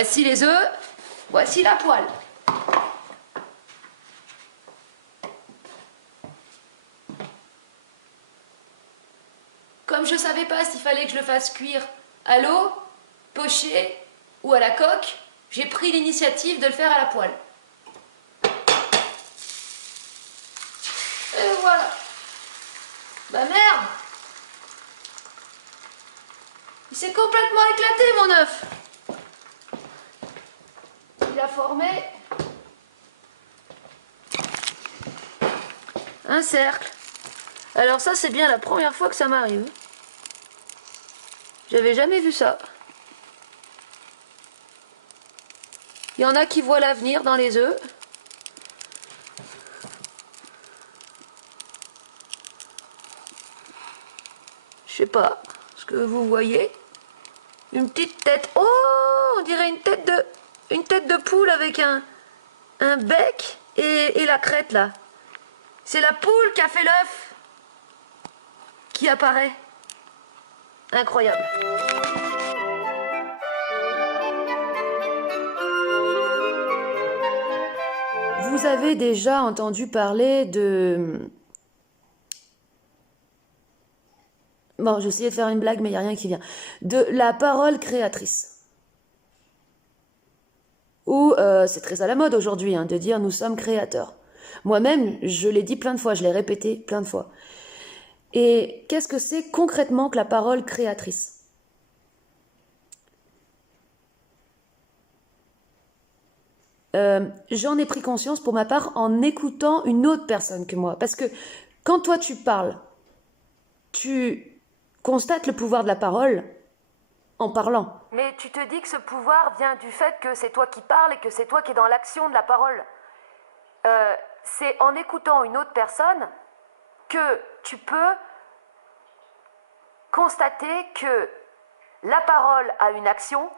Voici les œufs, voici la poêle. Comme je ne savais pas s'il fallait que je le fasse cuire à l'eau, poché ou à la coque, j'ai pris l'initiative de le faire à la poêle. Et voilà. Bah merde! Il s'est complètement éclaté mon œuf. Il a formé un cercle. Alors ça c'est bien la première fois que ça m'arrive. J'avais jamais vu ça. Il y en a qui voient l'avenir dans les œufs. Je sais pas ce que vous voyez. Une petite tête. Oh, on dirait une tête de poule avec un bec et la crête là. C'est la poule qui a fait l'œuf qui apparaît. Incroyable. Vous avez déjà entendu parler de... Bon, j'ai essayé de faire une blague, mais il n'y a rien qui vient. De la parole créatrice. Ou, c'est très à la mode aujourd'hui, hein, de dire nous sommes créateurs. Moi-même, je l'ai dit plein de fois, je l'ai répété plein de fois. Et qu'est-ce que c'est concrètement que la parole créatrice ? J'en ai pris conscience pour ma part en écoutant une autre personne que moi. Parce que quand toi tu parles, tu constates le pouvoir de la parole en parlant. Mais tu te dis que ce pouvoir vient du fait que c'est toi qui parles et que c'est toi qui es dans l'action de la parole. C'est en écoutant une autre personne que tu peux constater que la parole a une action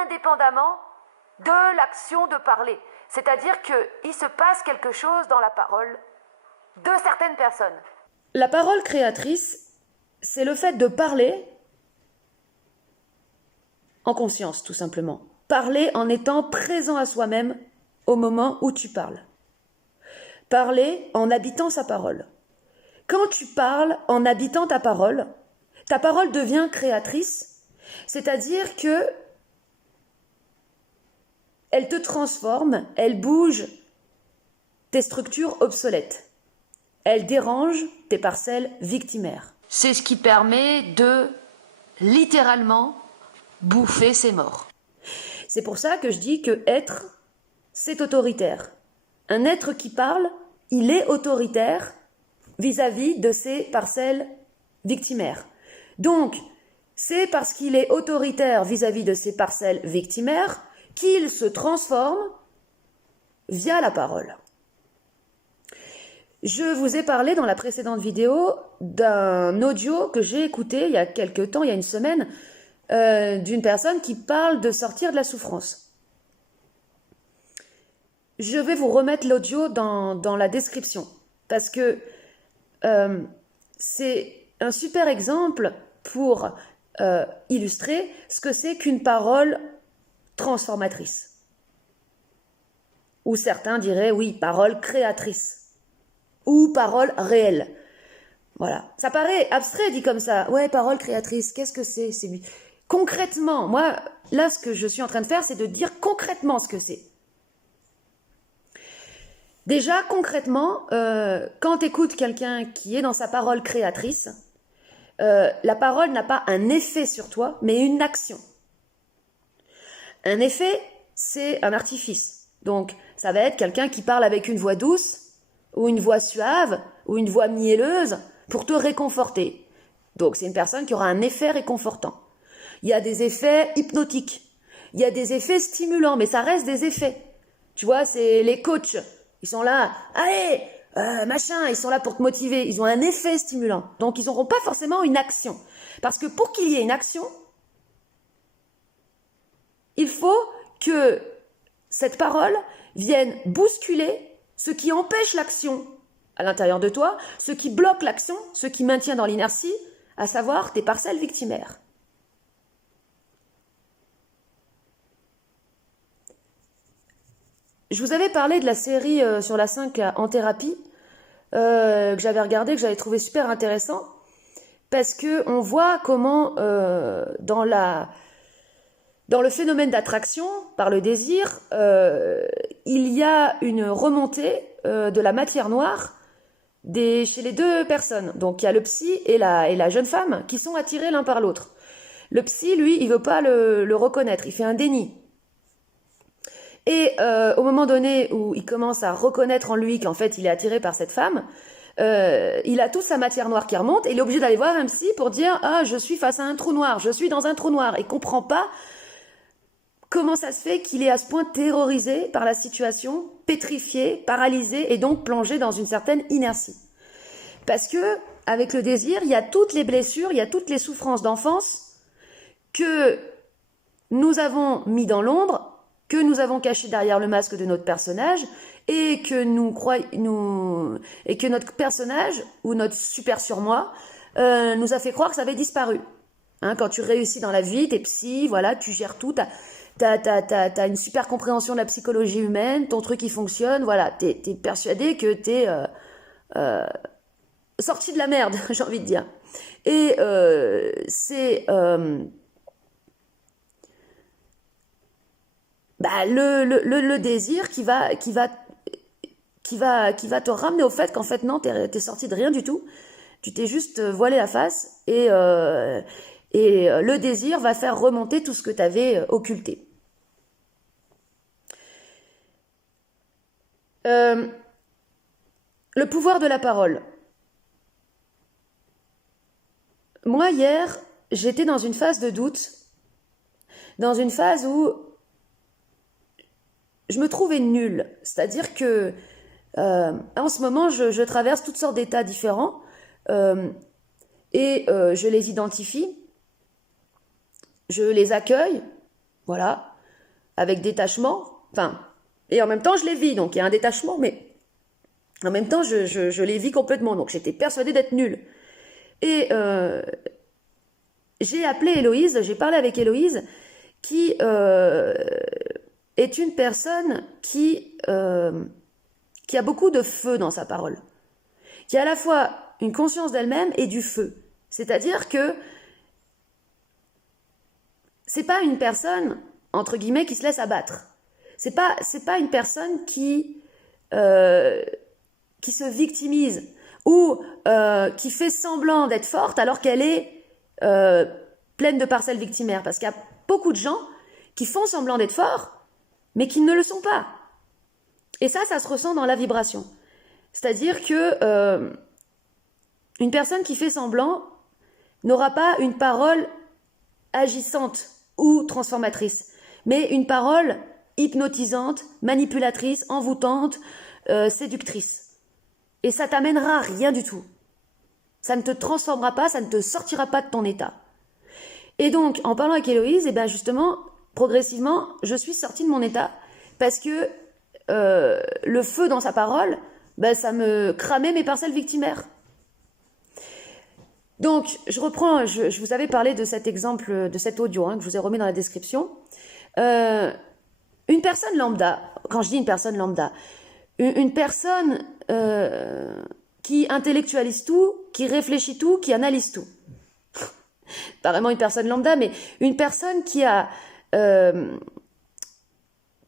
indépendamment de l'action de parler. C'est-à-dire qu'il se passe quelque chose dans la parole de certaines personnes. La parole créatrice, c'est le fait de parler en conscience, tout simplement. Parler en étant présent à soi-même au moment où tu parles. Parler en habitant sa parole. Quand tu parles en habitant ta parole devient créatrice, c'est-à-dire que elle te transforme, elle bouge tes structures obsolètes. Elle dérange tes parcelles victimaires. C'est ce qui permet de, littéralement, bouffer ses morts. C'est pour ça que je dis que être, c'est autoritaire. Un être qui parle, il est autoritaire vis-à-vis de ses parcelles victimaires. Donc, c'est parce qu'il est autoritaire vis-à-vis de ses parcelles victimaires qu'il se transforme via la parole. Je vous ai parlé dans la précédente vidéo d'un audio que j'ai écouté il y a quelque temps, il y a une semaine, d'une personne qui parle de sortir de la souffrance. Je vais vous remettre l'audio dans la description, parce que c'est un super exemple pour illustrer ce que c'est qu'une parole transformatrice. Ou certains diraient, oui, parole créatrice. Ou parole réelle. Voilà. Ça paraît abstrait dit comme ça. Ouais, parole créatrice, qu'est-ce que c'est ? Concrètement, moi, là, ce que je suis en train de faire, c'est de dire concrètement ce que c'est. Déjà, concrètement, quand tu écoutes quelqu'un qui est dans sa parole créatrice, la parole n'a pas un effet sur toi, mais une action. Un effet, c'est un artifice. Donc, ça va être quelqu'un qui parle avec une voix douce, ou une voix suave, ou une voix mielleuse, pour te réconforter. Donc, c'est une personne qui aura un effet réconfortant. Il y a des effets hypnotiques. Il y a des effets stimulants, mais ça reste des effets. Tu vois, c'est les coachs. Ils sont là, allez, machin, ils sont là pour te motiver. Ils ont un effet stimulant. Donc, ils n'auront pas forcément une action. Parce que pour qu'il y ait une action, il faut que cette parole vienne bousculer ce qui empêche l'action à l'intérieur de toi, ce qui bloque l'action, ce qui maintient dans l'inertie, à savoir tes parcelles victimaires. Je vous avais parlé de la série sur la 5 en thérapie, que j'avais regardé, que j'avais trouvé super intéressant, parce que on voit comment dans le phénomène d'attraction par le désir, il y a une remontée de la matière noire chez les deux personnes. Donc il y a le psy et la jeune femme qui sont attirés l'un par l'autre. Le psy, lui, il veut pas le reconnaître, il fait un déni. Et au moment donné où il commence à reconnaître en lui qu'en fait il est attiré par cette femme, il a toute sa matière noire qui remonte et il est obligé d'aller voir un psy pour dire « Ah, je suis face à un trou noir, je suis dans un trou noir » et comprend pas comment ça se fait qu'il est à ce point terrorisé par la situation, pétrifié, paralysé et donc plongé dans une certaine inertie. Parce que avec le désir, il y a toutes les blessures, il y a toutes les souffrances d'enfance que nous avons mis dans l'ombre, que nous avons caché derrière le masque de notre personnage et que notre personnage ou notre super surmoi nous a fait croire que ça avait disparu. Hein, quand tu réussis dans la vie, t'es psy, voilà, tu gères tout, t'as une super compréhension de la psychologie humaine, ton truc il fonctionne, voilà, t'es persuadé que t'es sorti de la merde, j'ai envie de dire. Et c'est le désir qui va te ramener au fait qu'en fait non, t'es sorti de rien du tout, tu t'es juste voilé la face et le désir va faire remonter tout ce que t'avais occulté. Le pouvoir de la parole. Moi, hier, j'étais dans une phase de doute, dans une phase où je me trouvais nulle. C'est-à-dire que en ce moment, je traverse toutes sortes d'états différents et je les identifie, je les accueille, voilà, avec détachement, enfin, et en même temps, je les vis, donc il y a un détachement, mais en même temps, je les vis complètement, donc j'étais persuadée d'être nulle. Et j'ai appelé Héloïse, j'ai parlé avec Héloïse, qui est une personne qui a beaucoup de feu dans sa parole, qui a à la fois une conscience d'elle-même et du feu. C'est-à-dire que c'est pas une personne, entre guillemets, qui se laisse abattre. C'est pas une personne qui se victimise ou qui fait semblant d'être forte alors qu'elle est pleine de parcelles victimaires. Parce qu'il y a beaucoup de gens qui font semblant d'être forts, mais qui ne le sont pas. Et ça se ressent dans la vibration. C'est-à-dire que une personne qui fait semblant n'aura pas une parole agissante ou transformatrice, mais une parole hypnotisante, manipulatrice, envoûtante, séductrice. Et ça t'amènera rien du tout. Ça ne te transformera pas, ça ne te sortira pas de ton état. Et donc, en parlant avec Héloïse, et ben justement, progressivement, je suis sortie de mon état parce que le feu dans sa parole, ben, ça me cramait mes parcelles victimaires. Donc, je reprends, je vous avais parlé de cet exemple, de cet audio que je vous ai remis dans la description. Une personne lambda, quand je dis une personne lambda, une personne qui intellectualise tout, qui réfléchit tout, qui analyse tout. Pas vraiment une personne lambda, mais une personne qui a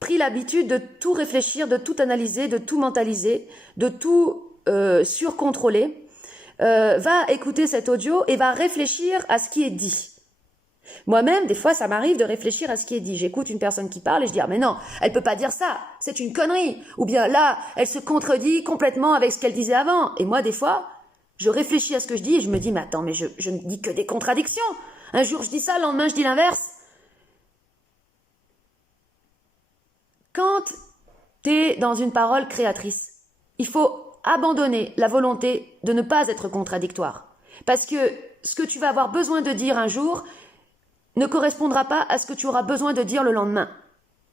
pris l'habitude de tout réfléchir, de tout analyser, de tout mentaliser, de tout surcontrôler, va écouter cet audio et va réfléchir à ce qui est dit. Moi-même, des fois, ça m'arrive de réfléchir à ce qui est dit. J'écoute une personne qui parle et je dis « Ah mais non, elle peut pas dire ça, c'est une connerie !» Ou bien là, elle se contredit complètement avec ce qu'elle disait avant. Et moi, des fois, je réfléchis à ce que je dis et je me dis « Mais attends, mais je ne dis que des contradictions. Un jour, je dis ça, le lendemain, je dis l'inverse. » Quand tu es dans une parole créatrice, il faut abandonner la volonté de ne pas être contradictoire. Parce que ce que tu vas avoir besoin de dire un jour ne correspondra pas à ce que tu auras besoin de dire le lendemain.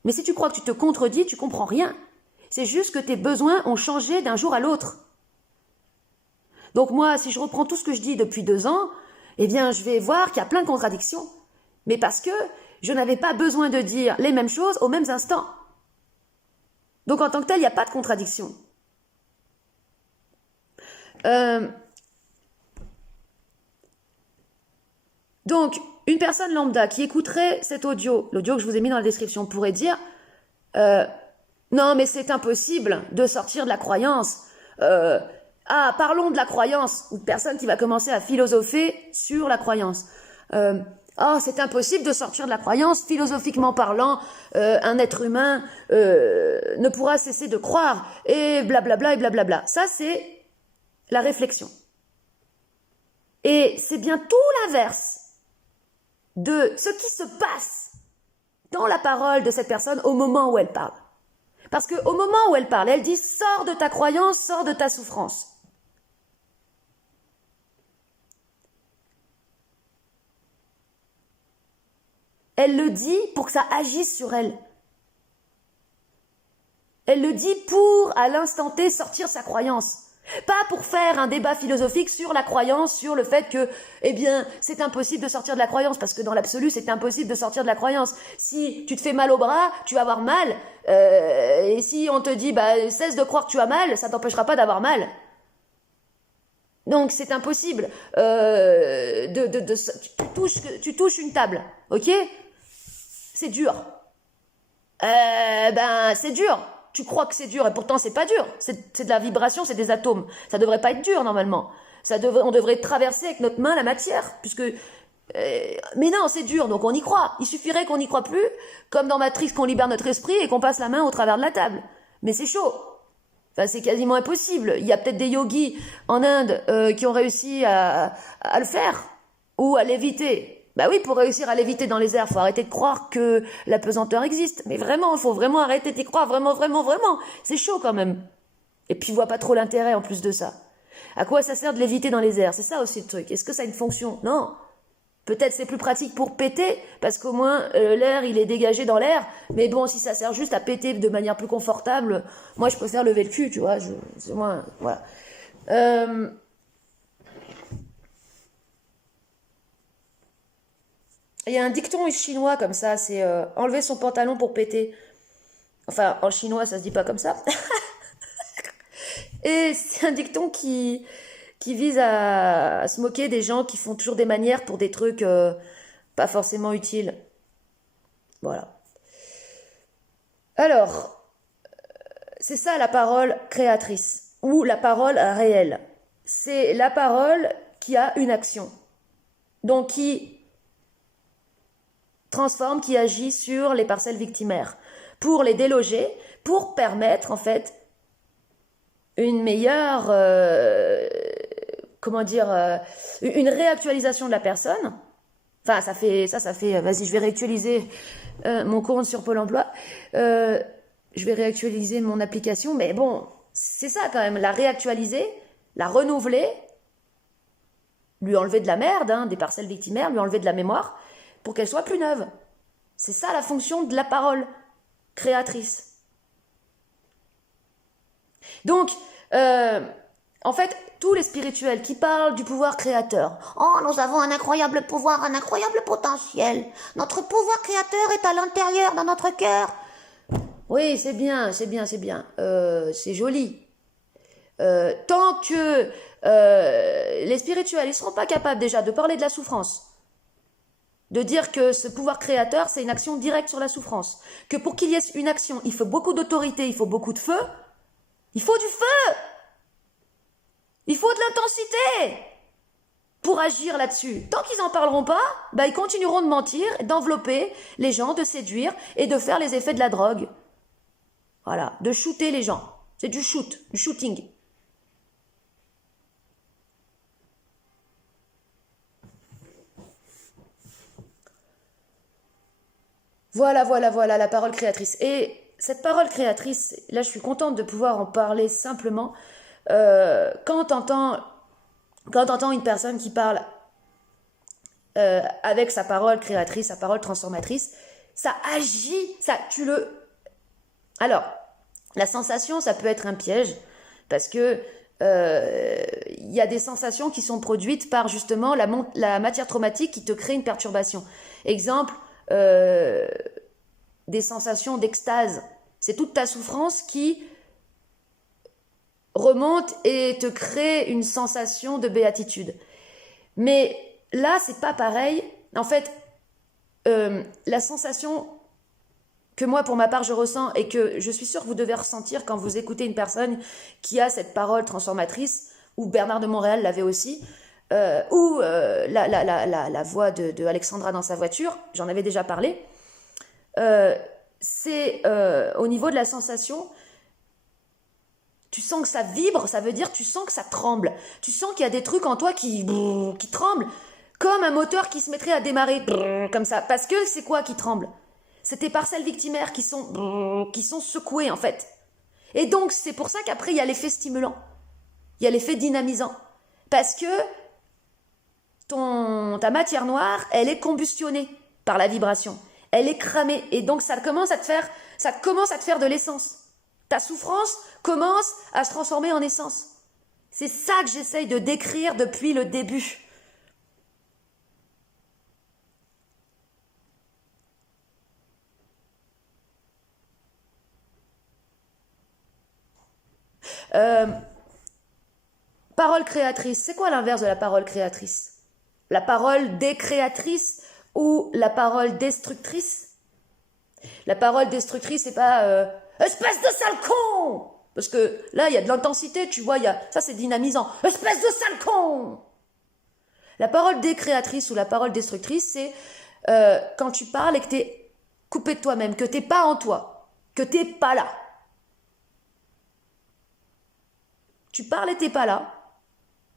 Mais si tu crois que tu te contredis, tu comprends rien. C'est juste que tes besoins ont changé d'un jour à l'autre. Donc moi, si je reprends tout ce que je dis depuis 2 ans, eh bien, je vais voir qu'il y a plein de contradictions. Mais parce que je n'avais pas besoin de dire les mêmes choses aux mêmes instants. Donc en tant que tel, il n'y a pas de contradiction. Donc, une personne lambda qui écouterait cet audio, l'audio que je vous ai mis dans la description, pourrait dire non, mais c'est impossible de sortir de la croyance. Parlons de la croyance. Une personne qui va commencer à philosopher sur la croyance. C'est impossible de sortir de la croyance. Philosophiquement parlant, un être humain ne pourra cesser de croire. Et blablabla et blablabla. Ça, c'est la réflexion. Et c'est bien tout l'inverse de ce qui se passe dans la parole de cette personne au moment où elle parle. Parce qu'au moment où elle parle, elle dit « sors de ta croyance, sors de ta souffrance ». Elle le dit pour que ça agisse sur elle. Elle le dit pour, à l'instant T, sortir sa croyance. Pas pour faire un débat philosophique sur la croyance, sur le fait que, c'est impossible de sortir de la croyance, parce que dans l'absolu, c'est impossible de sortir de la croyance. Si tu te fais mal au bras, tu vas avoir mal, et si on te dit, cesse de croire que tu as mal, ça t'empêchera pas d'avoir mal. Donc c'est impossible. Tu touches une table, ok? C'est dur. C'est dur. Tu crois que c'est dur et pourtant c'est pas dur. C'est de la vibration, c'est des atomes. Ça devrait pas être dur normalement. On devrait traverser avec notre main la matière, puisque. Mais non, c'est dur, donc on y croit. Il suffirait qu'on n'y croit plus, comme dans Matrix, qu'on libère notre esprit et qu'on passe la main au travers de la table. Mais c'est chaud. Enfin, c'est quasiment impossible. Il y a peut-être des yogis en Inde qui ont réussi à le faire ou à l'éviter. Oui, pour réussir à léviter dans les airs, faut arrêter de croire que la pesanteur existe. Mais vraiment, il faut vraiment arrêter d'y croire, vraiment, vraiment, vraiment. C'est chaud quand même. Et puis, je vois pas trop l'intérêt en plus de ça. À quoi ça sert de léviter dans les airs? C'est ça aussi le truc. Est-ce que ça a une fonction? Non. Peut-être c'est plus pratique pour péter, parce qu'au moins l'air, il est dégagé dans l'air. Mais bon, si ça sert juste à péter de manière plus confortable, moi, je préfère lever le cul, tu vois. C'est moins, voilà. Il y a un dicton chinois comme ça, c'est enlever son pantalon pour péter. Enfin, en chinois, ça se dit pas comme ça. Et c'est un dicton qui vise à se moquer des gens qui font toujours des manières pour des trucs pas forcément utiles. Voilà. Alors, c'est ça la parole créatrice, ou la parole réelle. C'est la parole qui a une action. Donc qui transforme, qui agit sur les parcelles victimaires, pour les déloger, pour permettre en fait une meilleure, une réactualisation de la personne. Enfin, ça fait, vas-y, je vais réactualiser mon compte sur Pôle emploi, je vais réactualiser mon application, mais bon, c'est ça quand même, la réactualiser, la renouveler, lui enlever de la merde, des parcelles victimaires, lui enlever de la mémoire, pour qu'elle soit plus neuve. C'est ça la fonction de la parole créatrice. Donc, en fait, tous les spirituels qui parlent du pouvoir créateur. Oh, nous avons un incroyable pouvoir, un incroyable potentiel. Notre pouvoir créateur est à l'intérieur, dans notre cœur. Oui, c'est bien. C'est joli. Tant que les spirituels, ils seront pas capables déjà de parler de la souffrance, de dire que ce pouvoir créateur, c'est une action directe sur la souffrance. Que pour qu'il y ait une action, il faut beaucoup d'autorité, il faut beaucoup de feu. Il faut du feu. Il faut de l'intensité pour agir là-dessus. Tant qu'ils n'en parleront pas, ils continueront de mentir, d'envelopper les gens, de séduire et de faire les effets de la drogue. Voilà, de shooter les gens. C'est du shooting. Voilà, la parole créatrice. Et cette parole créatrice, là je suis contente de pouvoir en parler simplement. Quand t'entends une personne qui parle avec sa parole créatrice, sa parole transformatrice, ça agit, Alors, la sensation, ça peut être un piège, parce que y a des sensations qui sont produites par justement la matière traumatique qui te crée une perturbation. Exemple, des sensations d'extase, C'est toute ta souffrance qui remonte et te crée une sensation de béatitude. Mais là, c'est pas pareil. En fait, la sensation que moi, pour ma part, je ressens et que je suis sûre que vous devez ressentir quand vous écoutez une personne qui a cette parole transformatrice, ou Bernard de Montréal l'avait aussi, ou la voix de Alexandra dans sa voiture, j'en avais déjà parlé, c'est au niveau de la sensation, tu sens que ça vibre, ça veut dire tu sens que ça tremble. Tu sens qu'il y a des trucs en toi qui tremblent, comme un moteur qui se mettrait à démarrer, comme ça. Parce que c'est quoi qui tremble? C'est tes parcelles victimaires qui sont secouées, en fait. Et donc, c'est pour ça qu'après, il y a l'effet stimulant. Il y a l'effet dynamisant. Parce que ta matière noire, elle est combustionée par la vibration. Elle est cramée. Et donc, ça commence à te faire de l'essence. Ta souffrance commence à se transformer en essence. C'est ça que j'essaye de décrire depuis le début. Parole créatrice, c'est quoi l'inverse de la parole créatrice? La parole décréatrice ou la parole destructrice? La parole destructrice, c'est pas espèce de sale con! Parce que là, il y a de l'intensité, tu vois, ça c'est dynamisant. Espèce de sale con! La parole décréatrice ou la parole destructrice, c'est quand tu parles et que t'es coupé de toi-même, que t'es pas en toi, que t'es pas là. Tu parles et t'es pas là.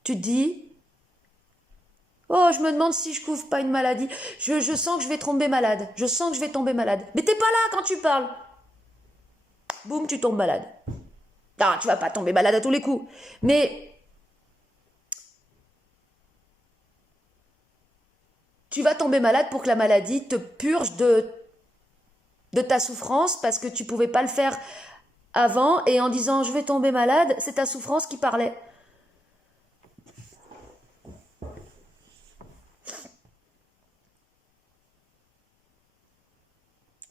Tu te dis, oh, je me demande si je couvre pas une maladie. Je sens que je vais tomber malade. Je sens que je vais tomber malade. Mais t'es pas là quand tu parles. Boum, tu tombes malade. Non, tu vas pas tomber malade à tous les coups. Mais tu vas tomber malade pour que la maladie te purge de ta souffrance parce que tu pouvais pas le faire avant. Et en disant je vais tomber malade, c'est ta souffrance qui parlait.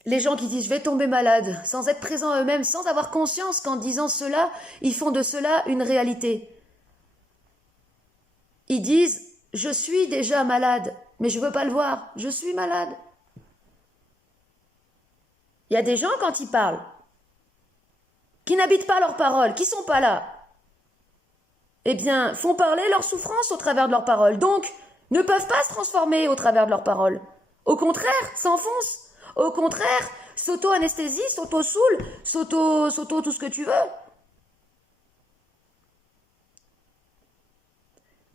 Les gens qui disent je vais tomber malade, sans être présents à eux-mêmes, sans avoir conscience qu'en disant cela, ils font de cela une réalité. Ils disent je suis déjà malade, mais je veux pas le voir, je suis malade. Il y a des gens quand ils parlent, qui n'habitent pas leurs paroles, qui sont pas là, eh bien, font parler leur souffrance au travers de leurs paroles, donc ne peuvent pas se transformer au travers de leurs paroles. Au contraire, s'enfoncent. Au contraire, s'auto-anesthésie, s'auto-soule, s'auto tout ce que tu veux.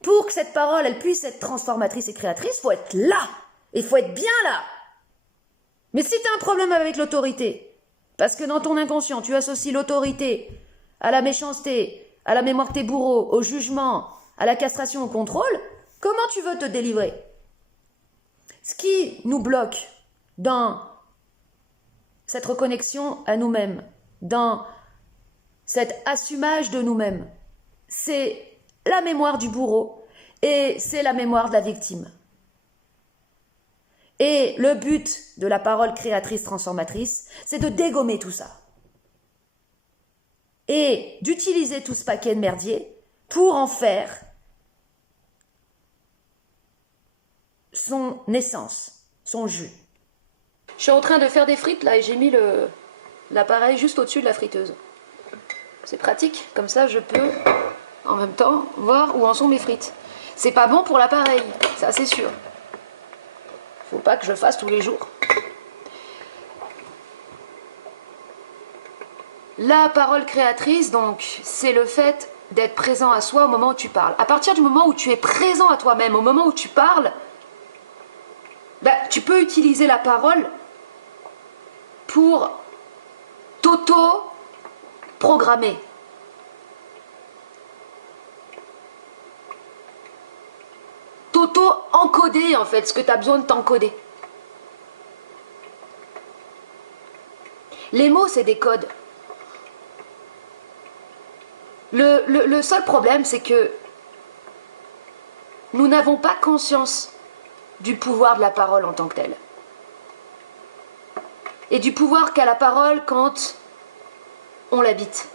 Pour que cette parole, elle puisse être transformatrice et créatrice, il faut être là. Et il faut être bien là. Mais si tu as un problème avec l'autorité, parce que dans ton inconscient, tu associes l'autorité à la méchanceté, à la mémoire de tes bourreaux, au jugement, à la castration, au contrôle, comment tu veux te délivrer? Ce qui nous bloque dans cette reconnexion à nous-mêmes, dans cet assumage de nous-mêmes, c'est la mémoire du bourreau et c'est la mémoire de la victime. Et le but de la parole créatrice transformatrice, c'est de dégommer tout ça. Et d'utiliser tout ce paquet de merdier pour en faire son essence, son jus. Je suis en train de faire des frites là et j'ai mis l'appareil juste au-dessus de la friteuse. C'est pratique, comme ça je peux en même temps voir où en sont mes frites. C'est pas bon pour l'appareil, ça c'est sûr. Faut pas que je le fasse tous les jours. La parole créatrice, donc, c'est le fait d'être présent à soi au moment où tu parles. À partir du moment où tu es présent à toi-même, au moment où tu parles, tu peux utiliser la parole pour t'auto-programmer. T'auto-encoder, en fait, ce que tu as besoin de t'encoder. Les mots, c'est des codes. Le seul problème, c'est que nous n'avons pas conscience du pouvoir de la parole en tant que telle. Et du pouvoir qu'a la parole quand on l'habite.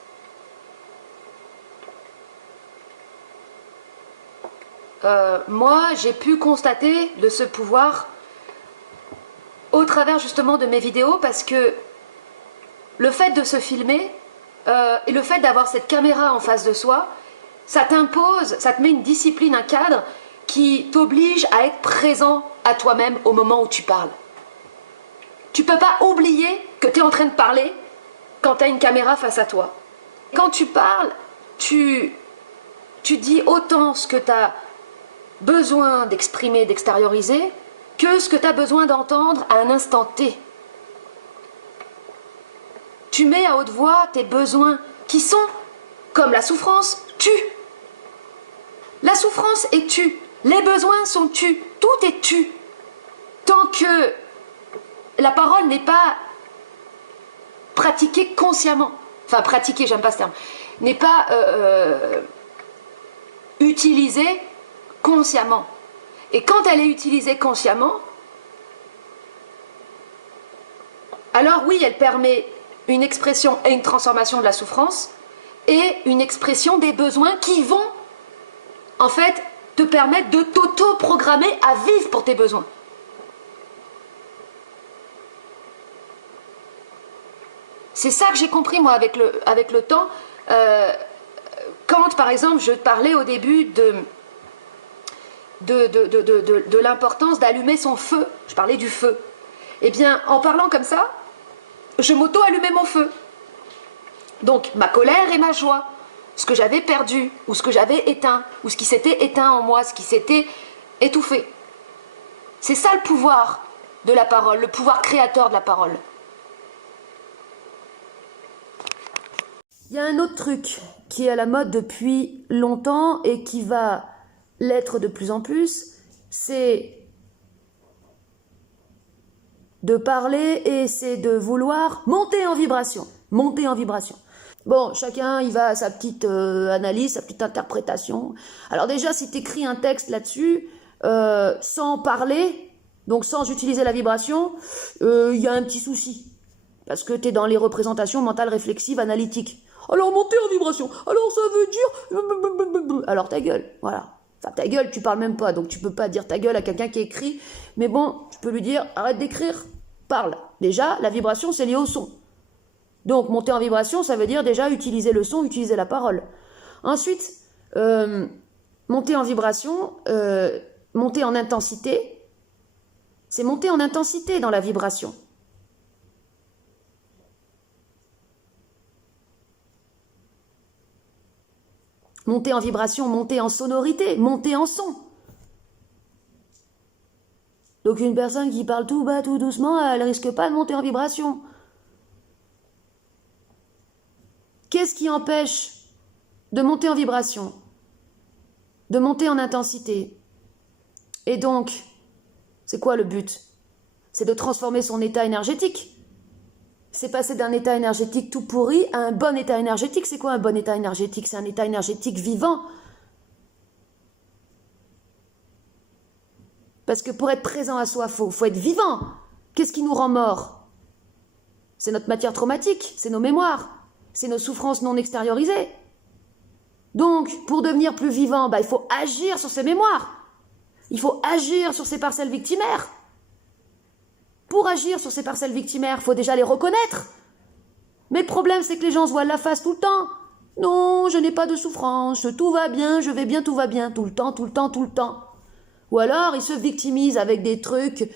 Moi, j'ai pu constater de ce pouvoir au travers justement de mes vidéos, parce que le fait de se filmer et le fait d'avoir cette caméra en face de soi, ça t'impose, ça te met une discipline, un cadre qui t'oblige à être présent à toi-même au moment où tu parles. Tu peux pas oublier que tu es en train de parler quand tu as une caméra face à toi. Quand tu parles, tu dis autant ce que tu as besoin d'exprimer, d'extérioriser, que ce que tu as besoin d'entendre à un instant T. Tu mets à haute voix tes besoins qui sont, comme la souffrance, tu. La souffrance est tu. Les besoins sont tu. Tout est tu. Tant que la parole n'est pas pratiquée consciemment, enfin pratiquée, j'aime pas ce terme, n'est pas utilisée consciemment. Et quand elle est utilisée consciemment, alors oui, elle permet une expression et une transformation de la souffrance et une expression des besoins qui vont, en fait, te permettre de t'auto-programmer à vivre pour tes besoins. C'est ça que j'ai compris, moi, avec le temps. Quand, par exemple, je parlais au début de l'importance d'allumer son feu, je parlais du feu. Eh bien, en parlant comme ça, je m'auto-allumais mon feu. Donc, ma colère et ma joie, ce que j'avais perdu, ou ce que j'avais éteint, ou ce qui s'était éteint en moi, ce qui s'était étouffé. C'est ça le pouvoir de la parole, le pouvoir créateur de la parole. Il y a un autre truc qui est à la mode depuis longtemps et qui va l'être de plus en plus, c'est de parler et c'est de vouloir monter en vibration. Monter en vibration. Bon, chacun, il va à sa petite analyse, sa petite interprétation. Alors déjà, si tu écris un texte là-dessus, sans parler, donc sans utiliser la vibration, il y a un petit souci. Parce que tu es dans les représentations mentales, réflexives, analytiques. Alors, monter en vibration, alors ça veut dire... Alors ta gueule, voilà. Enfin, ta gueule, tu parles même pas, donc tu peux pas dire ta gueule à quelqu'un qui écrit. Mais bon, tu peux lui dire, arrête d'écrire, parle. Déjà, la vibration, c'est lié au son. Donc, monter en vibration, ça veut dire déjà utiliser le son, utiliser la parole. Ensuite, monter en vibration, monter en intensité, c'est monter en intensité dans la vibration. Monter en vibration, monter en sonorité, monter en son. Donc une personne qui parle tout bas, tout doucement, elle risque pas de monter en vibration. Qu'est-ce qui empêche de monter en vibration, de monter en intensité? Et donc, c'est quoi le but? C'est de transformer son état énergétique. C'est passer d'un état énergétique tout pourri à un bon état énergétique. C'est quoi un bon état énergétique? C'est un état énergétique vivant. Parce que pour être présent à soi, faut être vivant. Qu'est-ce qui nous rend morts? C'est notre matière traumatique, c'est nos mémoires, c'est nos souffrances non extériorisées. Donc, pour devenir plus vivant, il faut agir sur ces mémoires. Il faut agir sur ces parcelles victimaires. Pour agir sur ces parcelles victimaires, il faut déjà les reconnaître. Mais le problème, c'est que les gens se voilent la face tout le temps. Non, je n'ai pas de souffrance, tout va bien, je vais bien, tout va bien, tout le temps, tout le temps, tout le temps. Ou alors, ils se victimisent avec des trucs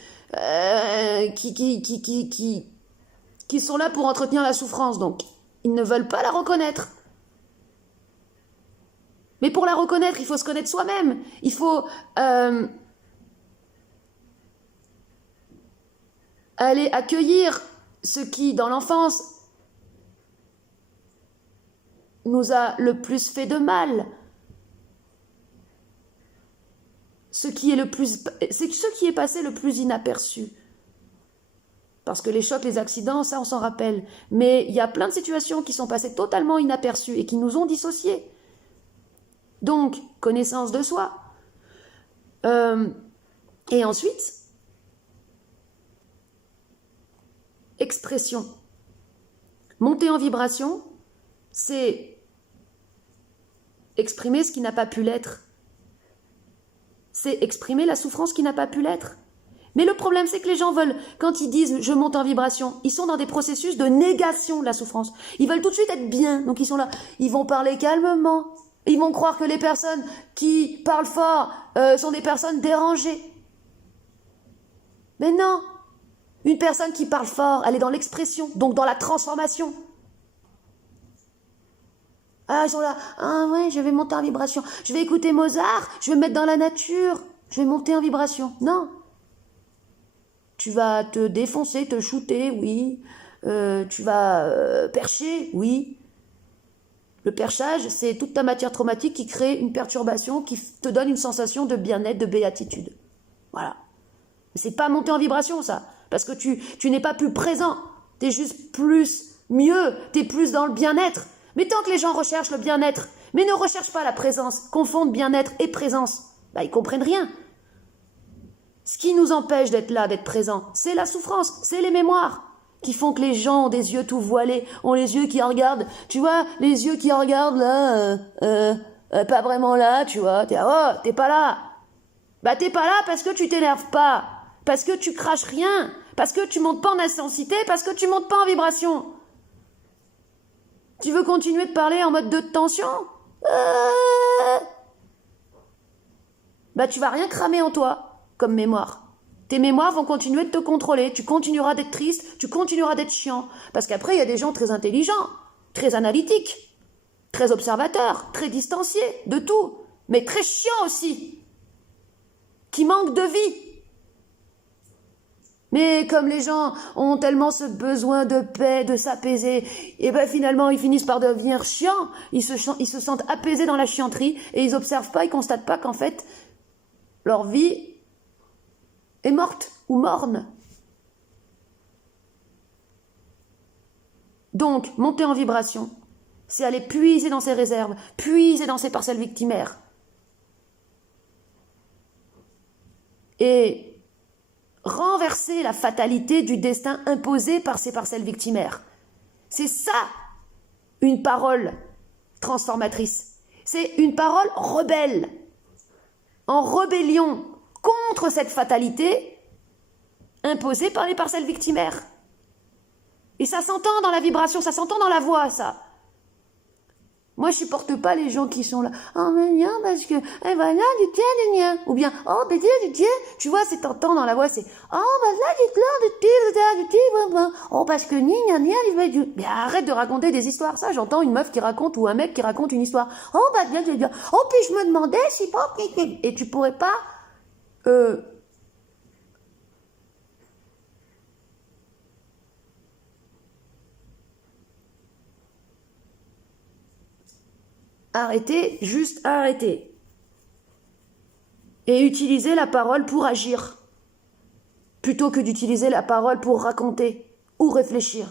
qui sont là pour entretenir la souffrance. Donc, ils ne veulent pas la reconnaître. Mais pour la reconnaître, il faut se connaître soi-même. Il faut aller accueillir ce qui, dans l'enfance, nous a le plus fait de mal. Ce qui est passé le plus inaperçu. Parce que les chocs, les accidents, ça on s'en rappelle. Mais il y a plein de situations qui sont passées totalement inaperçues et qui nous ont dissociés. Donc, connaissance de soi. Et ensuite, expression. Monter en vibration, c'est exprimer ce qui n'a pas pu l'être. C'est exprimer la souffrance qui n'a pas pu l'être. Mais le problème, c'est que les gens veulent, quand ils disent « je monte en vibration », ils sont dans des processus de négation de la souffrance. Ils veulent tout de suite être bien, donc ils sont là. Ils vont parler calmement. Ils vont croire que les personnes qui parlent fort sont des personnes dérangées. Mais non. Une personne qui parle fort, elle est dans l'expression, donc dans la transformation. Ah, ils sont là. Ah ouais, je vais monter en vibration. Je vais écouter Mozart, je vais me mettre dans la nature. Je vais monter en vibration. Non. Tu vas te défoncer, te shooter, oui. Tu vas percher, oui. Le perchage, c'est toute ta matière traumatique qui crée une perturbation, qui te donne une sensation de bien-être, de béatitude. Voilà. Mais c'est pas monter en vibration, ça. Parce que tu n'es pas plus présent. Tu es juste plus mieux. Tu es plus dans le bien-être. Mais tant que les gens recherchent le bien-être, mais ne recherchent pas la présence, confondent bien-être et présence, bah, ils comprennent rien. Ce qui nous empêche d'être là, d'être présent, c'est la souffrance, c'est les mémoires qui font que les gens ont des yeux tout voilés, ont les yeux qui regardent, tu vois, les yeux qui regardent là, pas vraiment là, tu vois, t'es pas là. Bah t'es pas là parce que tu t'énerves pas, parce que tu craches rien, parce que tu montes pas en intensité, parce que tu montes pas en vibration. Tu veux continuer de parler en mode de tension? Bah tu vas rien cramer en toi comme mémoire. Tes mémoires vont continuer de te contrôler. Tu continueras d'être triste, tu continueras d'être chiant. Parce qu'après, il y a des gens très intelligents, très analytiques, très observateurs, très distanciés de tout, mais très chiants aussi, qui manquent de vie. Mais comme les gens ont tellement ce besoin de paix, de s'apaiser, et ben finalement ils finissent par devenir chiants, ils se sentent apaisés dans la chianterie, et ils observent pas, ils constatent pas qu'en fait, leur vie est morte ou morne. Donc, monter en vibration, c'est aller puiser dans ses réserves, puiser dans ses parcelles victimaires. Et renverser la fatalité du destin imposé par ces parcelles victimaires. C'est ça, une parole transformatrice. C'est une parole rebelle, en rébellion contre cette fatalité imposée par les parcelles victimaires. Et ça s'entend dans la vibration, ça s'entend dans la voix, ça. Moi, je supporte pas les gens qui sont là. Oh, mais non, parce que, eh ben là, du tien, du mien. Ou bien, oh, ben du tien. Tu vois, c'est t'entends dans la voix, c'est, oh, ben là, du tien, oh, parce que, ni, mais arrête de raconter des histoires. Ça, j'entends une meuf qui raconte ou un mec qui raconte une histoire. Oh, bah, bien, oh, puis je me demandais si pas, et tu pourrais pas, arrêter, juste arrêter. Et utiliser la parole pour agir, plutôt que d'utiliser la parole pour raconter ou réfléchir.